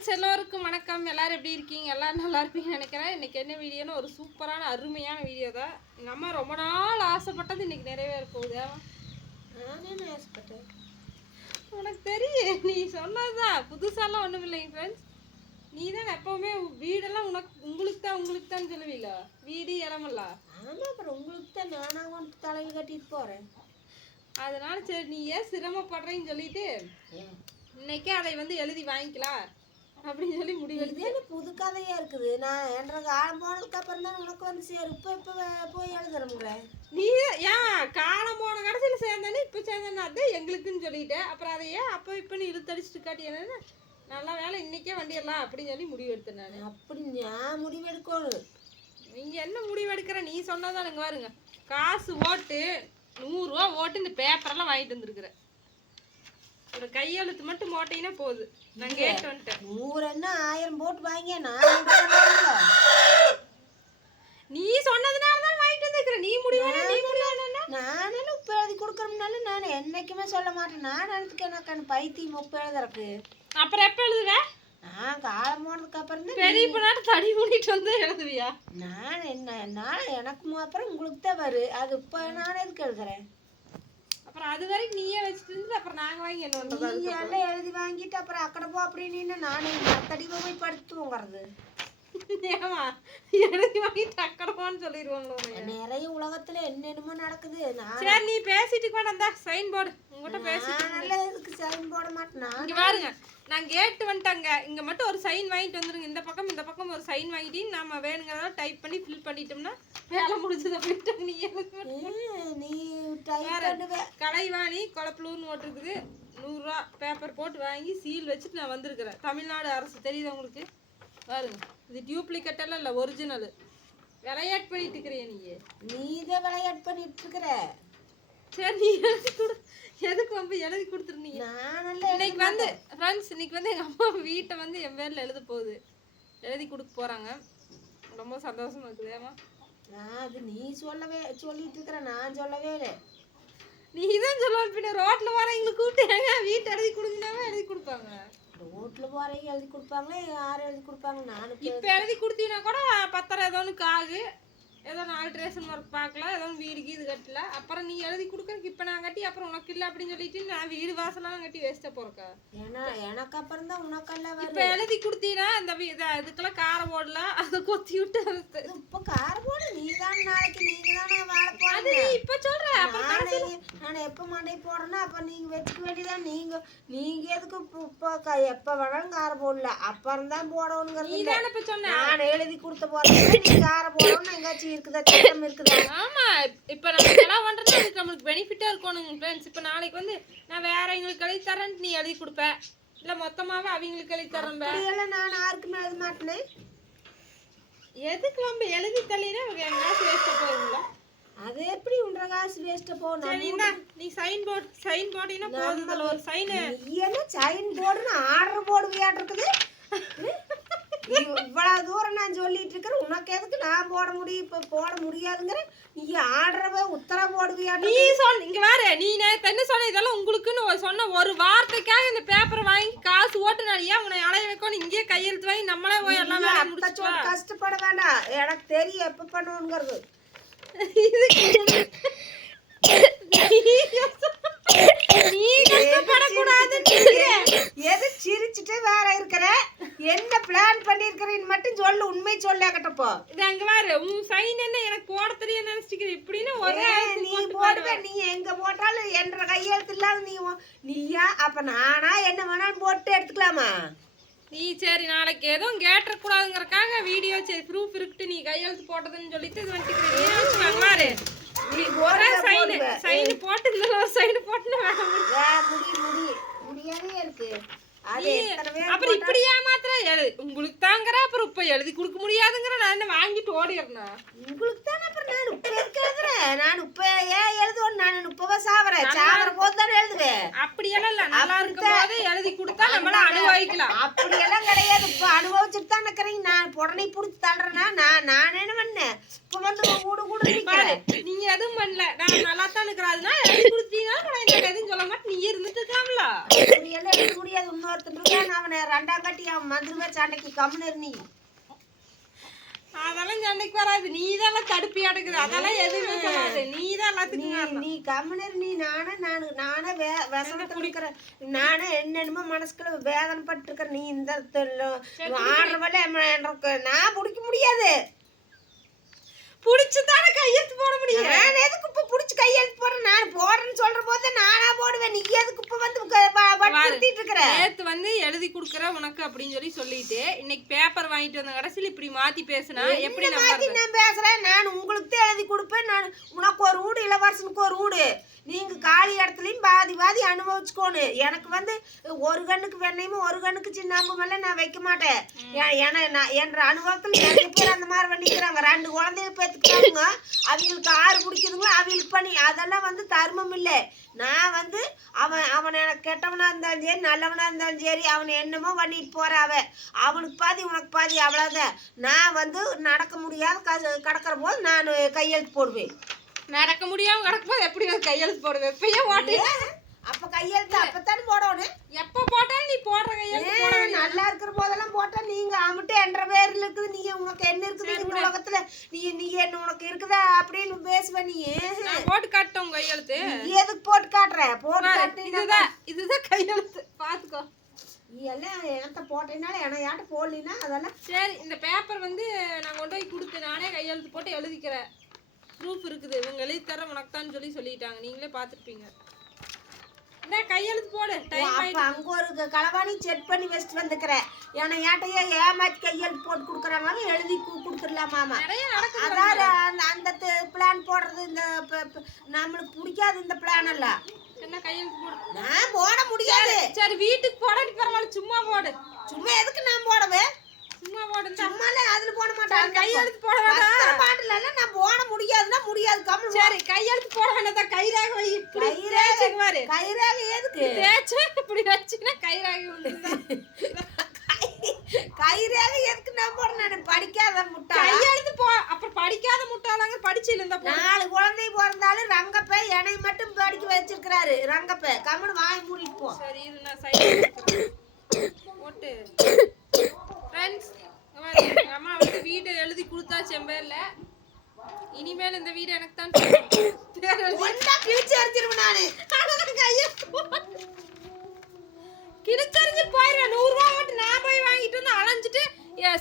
Friends எல்லோருக்கும் வணக்கம். எல்லாரும் எப்படி இருக்கீங்க? எல்லாரும் நல்லா இருப்பீங்கன்னு நினைக்கிறேன். இன்னைக்கு என்ன வீடியோன்னு ஒரு சூப்பரான அருமையான வீடியோ தான். எங்கள் அம்மா ரொம்ப நாள் ஆசைப்பட்டது இன்னைக்கு நிறைவேற போகுது நானே ஆசைப்பட்டேன்? உனக்கு தெரியும். நீ சொன்னதுதான். புதுசாலாம் ஒன்றும் இல்லைங்க ஃப்ரெண்ட்ஸ் நீ தான் எப்பவுமே வீடெல்லாம் உனக்கு உங்களுக்கு தான் உங்களுக்கு தான் சொல்லுவீல வீடு இடமெல்லாம்? ஆமா அப்புறம் உங்களுக்கு தான் நானா வந்து தலையில் கட்டிட்டு போறேன். அதனால சரி நீ ஏன் சிரமப்படுறேன்னு சொல்லிட்டு இன்னைக்கே அதை வந்து எழுதி வாங்கிக்கலாம். அப்படின்னு சொல்லி முடிவெடுத்து இது என்ன புது கதையா இருக்குது? நான் என்ற காலம் போனதுக்கு அப்புறம் தான் உனக்கு வந்து சேரும். இப்போ இப்போ போய் எழுதுறோம்ல நீ ஏன் காலம் போன கடைசியில் சேர்ந்தானே இப்போ சேர்ந்தானே அது எங்களுக்குன்னு சொல்லிட்டேன். அப்புறம் அதை ஏன் அப்போ இப்போ நீ இழுத்தடிச்சிட்டு காட்டி என்னன்னா? நல்ல வேலை இன்னைக்கே வண்டிடலாம் அப்படின்னு சொல்லி முடிவு எடுத்தேன் நான். அப்படி நான் முடிவெடுக்கணும்? நீங்கள் என்ன முடிவு எடுக்கிற நீ சொன்னதான் இங்கே பாருங்க. காசு ஓட்டு நூறுரூவா ஓட்டு இந்த பேப்பரெல்லாம் வாங்கிட்டு வந்துருக்குறேன். ஒரு கையெழுத்து மட்டும் போட்டீங்கன்னா போகுது நான் கேட்டு வந்துட்டேன். நூறு என்ன ஆயிரம் போட்டு வாங்கிய? நான்? நீ சொன்னதுனால தான் வாங்கிட்டு வந்துருக்குறேன் நீ முடிவு வேணா, நீ முடிவு வேணா. நானே உப்பு எழுதி கொடுக்கறோம்னால நான் என்னைக்குமே சொல்ல மாட்டேன். நான் நினைச்சுக்க எனக்கு பைத்தியம் உப்பு எழுதுறக்கு அப்புறம் எப்போ எழுதுவேன் நான் காலம் போனதுக்கு அப்புறம் தான் பெரிய பின்னாடி தடி மூடிட்டு வந்து எழுதுவியா? நான் என்ன நான் எனக்கு அப்புறம் உங்களுக்கு தான் வரு. அது இப்போ நான் எதுக்கு எழுதுறேன்? அப்புறம் அது வரைக்கும் நீயே வச்சுட்டு இருந்து அப்புறம் நாங்கள் வாங்கி என்ன நீங்க எல்லாம் எழுதி வாங்கிட்டு அப்புறம் அக்கட போ அப்படின்னு நானே மத்தடிவை போய் படுத்துவோங்கிறது ஏமா எழுதி வாங்கி டக்கடமான்னு சொல்லிடுவாங்களோ. நிறைய உலகத்துல என்னென்னமோ நடக்குது. சரி நீ பேசிட்டு வேண்டாம் தான் சைன் போர்டு உங்ககிட்ட பேசி நான் நல்ல இதுக்கு சைன் போட மாட்டேன். இங்க பாருங்க நான் கேட்டு வந்துட்டாங்க. இங்க மட்டும் ஒரு சைன் வாங்கிட்டு வந்துருங்க. இந்த பக்கம் இந்த பக்கம் ஒரு சைன் வாங்கிட்டு நாம வேணுங்கிறத டைப் பண்ணி ஃபில் பண்ணிட்டோம்னா வேலை முடிஞ்சது அப்படின்ட்டு நீ நீ கலைவாணி கொலப்புலூர்னு ஓட்டுருக்குது. நூறுரூவா பேப்பர் போட்டு வாங்கி சீல் வச்சுட்டு நான் வந்திருக்கிறேன். தமிழ்நாடு அரசு தெரியுதா உங்களுக்கு? பாருங்க. இது டியூப்ளிகேட் எல்லாம் இல்லை ஒரிஜினல் விளையாட்டு பண்ணிட்டு இருக்கிறிய நீ நீ தான் விளையாட்டு பண்ணிட்டு இருக்கிற. சரி நீ எழுதி கொடு. எதுக்கு வந்து எழுதி கொடுத்துருந்தீங்க? இன்னைக்கு வந்து ஃப்ரெண்ட்ஸ் இன்னைக்கு வந்து எங்கள் அம்மா வீட்டை வந்து என் பேரில் எழுத போகுது. எழுதி கொடுக்க போகிறாங்க ரொம்ப சந்தோஷமா இருக்குது ஏமா நான் அது நீ சொல்லவே சொல்லிட்டு இருக்கிற நான் சொல்லவே இல்லை. நீ தான் சொல்லுவாள் பின்ன ரோட்டில் வர எங்களுக்கு கூப்பிட்டு வீட்டை எழுதி கொடுங்கனாவே எழுதி கொடுப்பாங்க. ரோட்ல போறவங்க எழுதி கொடுப்பாங்களே யார் எழுதி கொடுப்பாங்க? நானும் இப்போ எழுதி கொடுத்தீங்கன்னா கூட பத்திரம் ஏதோ ஒன்று காகு. ஏதோ ஆல்ட்ரேஷன் ஒர்க் பார்க்கலாம் ஏதோ வீடு கீது கட்டல. அப்புறம் நீ எழுதி கொடுக்கறதுக்கு இப்போ நான் கட்டி அப்புறம் உனக்கு இல்லை அப்படின்னு சொல்லிட்டு நான் வீடு வாசலாம் கட்டி வேஸ்ட்டாக போகிறக்கா ஏன்னா எனக்கு அப்புறம் தான் வரும் இப்போ எழுதி கொடுத்தீங்கன்னா இந்த வீ- இத- இதுக்கெல்லாம் காரை போடலாம் அதை கொத்தி விட்டு இப்ப கார் போடு நீ தான் நாளைக்கு நீங்க தானே வாழ நீ இப்ப சொல்ற அப்புறம் நானே நான் எப்ப மண்டை போடுறேன்னா அப்ப நீங்க வச்சுக்க வேண்டியதான் நீங்க நீங்க எதுக்கு இப்ப- எப்ப வேணாலும் கார் போடல. அப்புறம் தான் போடணுங்கிறது நீ. தானே இப்ப சொன்ன. நான் எழுதி கொடுத்த போறேன் நீ கார போடணும் எங்காச்சும் இருக்குதா சட்டம் இருக்குதா? ஆமா இப்ப நம்ம செலவு பண்றது அதுக்கு நம்மளுக்கு பெனிஃபிட்டா இருக்கணும் ஃப்ரெண்ட்ஸ் இப்ப நாளைக்கு வந்து நான் வேற எங்களுக்கு எழுதி தரேன் நீ எழுதி கொடுப்ப. இல்ல மொத்தமாவே அவங்களுக்கு எழுதி தரேன் அப்படியெல்லாம் நான் யாருக்குமே எழுத மாட்டேனே. எதுக்கு நம்ம எழுதி தள்ளினா அவங்க எங்கேயாச்சும் வேஸ்டா போயிருங்களா அது எப்படி உன்ற காசு வேஸ்ட் இந்தா நீ சைன் போர்டு சைன் போட்டீங்கன்னா போதும். ஒரு சைனு என்ன சைன் போடுன்னு ஆர்டர் இருக்குது? நீ இவ்வளவு தூரம் நான் சொல்லிட்டு இருக்கிறேன். உனக்கு எதுக்கு நான் போட முடியும் இப்ப போட முடியாதுங்கிற நீ ஆர்டரவே உத்தரவு போடுவியாட்டு நீ சொன்ன இங்க பாரு நீ என்ன சொன்ன? இதெல்லாம் உங்களுக்குன்னு சொன்ன ஒரு வார்த்தைக்காக இந்த பேப்பரை வாங்கி காசு ஓட்டு நான் ஏன் உன்னை அலைய வைக்கணும் இங்கேயே கையெழுத்து வாங்கி நம்மளே போய் எல்லாம் கஷ்டப்பட வேண்டாம். எனக்கு தெரியும் எப்ப பண்ணுவோங்கிறது. நீ கஷ்டப்படக்கூடாது எது சிரிச்சுட்டே வேற இருக்கிற? என்ன பிளான் பண்ணிருக்கிறேன்னு மட்டும் சொல்லு உண்மை சொல்லியாக்கட்டப்போ இது அங்க பாரு உன் சைன் என்ன எனக்கு போட தெரியும் நினைச்சிட்டு இப்படின்னு ஒரே நீ போடுவ நீ எங்க போட்டாலும் என்ற கையெழுத்து இல்லாத நீ நீயா? அப்ப நானா என்ன வேணாலும் போட்டு எடுத்துக்கலாமா? நீ சரி நாளைக்கு எதுவும் கேட்டக்கூடாதுங்கிறக்காக வீடியோ சரி ப்ரூஃப் இருக்கு நீ கையெழுத்து போட்டதுன்னு சொல்லிட்டு இது வந்துட்டு நீ ஒரே சைனு. சைனு போட்டு இதுல ஒரு சைனு போட்டுன்னு முடியாதே இருக்கு. அப்புறம் இப்படி ஏமாத்துற எழு உங்களுக்கு தாங்கிற அப்புறம் இப்ப எழுதி கொடுக்க முடியாதுங்கிற. நான் என்ன வாங்கிட்டு ஓடிடுறேன்? உங்களுக்கு தானே அப்புறம் நான் உப்ப எதுக்கு எழுதுறேன் நான் உப்ப ஏன் எழுதுவேன் நான் முப்பவா சாவறேன்? சாவற போது தானே எழுதுவேன். அப்படியெல்லாம் இல்ல. நல்லா இருக்கும் போது எழுதி கொடுத்தா நம்மள அனுபவிக்கலாம். அப்படியெல்லாம் கிடையாது. இப்ப அனுபவிச்சுட்டு தான் இருக்கிறீங்க நான் உடனே புடிச்சு தள்ளுறேன்னா நான் நான் என்ன பண்ணேன்? இப்ப வந்து கூடு கூடு நீங்க எதுவும் பண்ணல. நான் நல்லா தான் இருக்கிறாதுன்னா எழுதி கொடுத்தீங்கன்னா நான் எதுவும் சொல்ல மாட்டேன். நீ இருந்துட்டு இருக்காமல? முடியாது இன்னொரு ஒருத்தன் இருக்கான் அவனை ரெண்டாம் கட்டி அவன் வந்துருவே சண்டைக்கு கம்முன்னு இரு நீ. அதெல்லாம் சண்டைக்கு வராது. நீ தான் தடுப்பி அடக்குது. அதெல்லாம் எதுவுமே சொல்லாது. நீ தான் எல்லாத்துக்கும் நீ காரணம். நீ நானே நான் நானே வே விஷமத்தில் இருக்கிறேன் நானே என்னென்னமோ மனசுக்குள்ள வேதனைப்பட்டு இருக்கிறேன் நீ இந்த ஆடுறவல்ல எனக்கு நான் பிடிக்க முடியாது. புடிச்சு தானே கையெழுத்து போட முடியும்? நான் எதுக்கு இப்ப புடிச்சு கையெழுத்து போடுறேன்? நான் போடுறேன்னு சொல்ற போது நானா போடுவேன். நீ எதுக்கு இப்ப வந்து வற்புறுத்திட்டு இருக்கிற? நேத்து வந்து எழுதி குடுக்குற உனக்கு அப்படின்னு சொல்லி சொல்லிட்டு இன்னைக்கு பேப்பர் வாங்கிட்டு வந்த கடைசியில் இப்படி மாத்தி பேசுனா எப்படி மாத்தி நான் பேசுறேன்? நான் உங்களுக்கு தான் எழுதி கொடுப்பேன். நான் உனக்கு ஒரு வீடு இளவரசனுக்கு ஒரு வீடு நீங்க காலி இடத்துலயும் பாதி பாதி அனுபவிச்சுக்கோணும் எனக்கு வந்து ஒரு கண்ணுக்கு வெண்ணையும் ஒரு கண்ணுக்கு சின்னாம்பும் எல்லாம் நான் வைக்க மாட்டேன். என்ற அனுபவத்துல நிறைய பேர் அந்த மாதிரி பண்ணிக்கிறாங்க. ரெண்டு குழந்தைய பேத்துக்கிட்டாங்க அவங்களுக்கு ஆறு பிடிக்குதுங்களோ அவங்களுக்கு பண்ணி அதெல்லாம் வந்து தர்மம் இல்லை. நான் வந்து அவன் அவன் எனக்கு கெட்டவனா இருந்தாலும் சரி நல்லவனா இருந்தாலும் சரி அவன் என்னமோ பண்ணிட்டு அவன் அவனுக்கு பாதி உனக்கு பாதி அவ்வளோதான் நான் வந்து நடக்க முடியாத க- கிடக்கிற போது நான் கையெழுத்து போடுவேன். நடக்க முடியாம கிடக்கும்போது எப்படி ஒரு கையெழுத்து போடுவேன்? இப்பயே ஓட்டு அப்ப கையெழுத்து அப்பத்தானே போடணும்? எப்ப போட்டாலும் நீ போடுற கையெழுத்து நல்லா இருக்கிற போதெல்லாம் போட்டா நீங்க அமிட்டு என்ற பேர்ல இருக்குது நீ உனக்கு என்ன இருக்குது இந்த உலகத்துல நீ நீ என்ன உனக்கு இருக்குதா அப்படின்னு பேசுவ நீ? நான் போட்டு உங்க கையெழுத்து. நீ எதுக்கு போட்டு காட்டுற? போட்டு காட்டினா இதுதான் இதுதான் கையெழுத்து. பாத்துக்கோ. நீ எல்லாம் எனத்த போட்டேனால என யாட்ட போடலினா அதெல்லாம் சரி இந்த பேப்பர் வந்து நான் கொண்டு போய் கொடுத்து நானே கையெழுத்து போட்டு எழுதிக்கிறேன். ப்ரூஃப் இருக்குது. இவங்க எழுதி தர உனக்கு தான் சொல்லி சொல்லிட்டாங்க. நீங்களே பார்த்துருப்பீங்க. கையெழுத்து போடு. அப்ப அங்க ஒரு களவாணி செட் பண்ணி வச்சுட்டு வந்துக்கிற. ஏன்னா ஏட்டையே ஏமாத்தி கையெழுத்து போட்டு கொடுக்குறாங்க எழுதி கொடுத்துடலாமாமா அதாவது அந்த அந்த பிளான் போடுறது இந்த நம்மளுக்கு பிடிக்காது இந்த பிளான் எல்லாம். என்ன கையெழுத்து போடு. நான் போட முடியாது. சரி வீட்டுக்கு போடாட்டி பரவாயில்ல சும்மா போடு. சும்மா எதுக்கு நான் போடுவேன் சும்மா போடு சும்மால அதுல போட மாட்டேன் கையெழுத்து போட வேண்டாம் பாட்டுல நான் போட முடியாதுன்னா முடியாது. கம்மல் சரி கையெழுத்து போட வேண்டாம் கைராக வை. இப்படி. தேய்ச்சுக்கு பாரு கைரேக எதுக்கு? தேய்ச்சு இப்படி வச்சுன்னா கைராகி விழுந்துதான் கைரேக எதுக்கு நான் போடுறேன் நான்? படிக்காத முட்டா. கையெழுத்து போ. அப்புறம் படிக்காத முட்டாளாங்க படிச்சு போ. நாலு குழந்தை பிறந்தாலும் ரங்கப்ப என்னை மட்டும் படிக்க வச்சிருக்கிறாரு. ரங்கப்ப. கம்மன் வாங்கி மூடிட்டு போ. சரி இது நான் சைடு போட்டு. ஃப்ரெண்ட்ஸ் அம்மா வந்து வீடு எழுதி கொடுத்தாச்சு என் பேர்ல. இனிமேல் இந்த வீடு எனக்கு தான். பேர் எழுதி கிழிச்சு அடிச்சிருவேன் நானு. கிழிச்சறிஞ்சு போயிடுவேன் நூறுரூவா மட்டும் நான் போய் வாங்கிட்டு வந்து அலைஞ்சிட்டு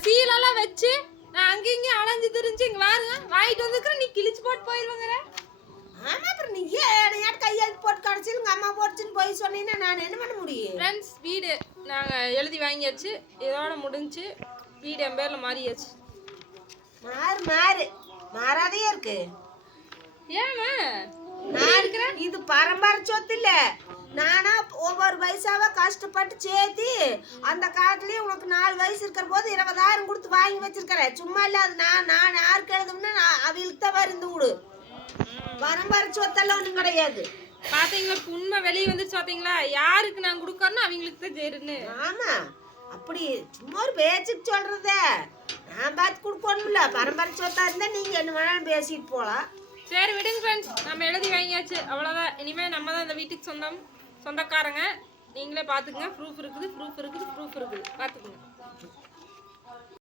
சீலெல்லாம் வச்சு நான் அங்கேயும் அலைஞ்சு திரிஞ்சு இங்கே வாருங்க வாங்கிட்டு வந்துக்கிறேன் நீ கிழிச்சு போட்டு போயிடுவாங்கிற ஆமா அப்புறம் நீ ஏன் கையெழுத்து போட்டு கடைசியில் உங்க அம்மா போட்டுச்சுன்னு போய் சொன்னீங்கன்னா நான் என்ன பண்ண முடியும்? ஃப்ரெண்ட்ஸ் வீடு. நாங்கள் எழுதி வாங்கியாச்சு. இதோட முடிஞ்சு வீடு என் பேரில் மாறியாச்சு. மாறு மாறு. மாறாதே இருக்கு? ஏமா நான் இருக்கிறேன் இது பரம்பரை சொத்து இல்ல. நானா ஒவ்வொரு வயசாவ கஷ்டப்பட்டு சேர்த்தி அந்த காலத்துலயே உனக்கு நாலு வயசு இருக்கிற போது இருபதாயிரம் கொடுத்து வாங்கி வச்சிருக்கிறேன் சும்மா இல்ல அது நான் நான் யாருக்கு எழுதும்னா நான் அவங்களுக்கு தான் வரும் இந்த வீடு பரம்பரை சொத்தெல்லாம் ஒன்றும் கிடையாது. பார்த்தீங்களா இப்ப உண்மை வெளியே வந்துச்சு பார்த்தீங்களா யாருக்கு நான் கொடுக்கறனோ அவங்களுக்கு தான் சேருன்னு. ஆமா. அப்படி சும்மா ஒரு பேச்சுக்கு சொல்றதே. நான் பார்த்து கொடுக்கணும்ல. பரம்பரை சொத்தா இருந்தா நீங்க என்ன வேணாலும் பேசிட்டு போலாம். சரி விடுங்க ஃப்ரெண்ட்ஸ் நம்ம எழுதி வாங்கியாச்சு. அவ்வளோதான் இனிமேல் நம்ம தான் இந்த வீட்டுக்கு சொந்தம். சொந்தக்காரங்க. நீங்களே பார்த்துக்குங்க. ப்ரூஃப் இருக்குது ப்ரூஃப் இருக்குது ப்ரூஃப் இருக்குது. பார்த்துக்குங்க.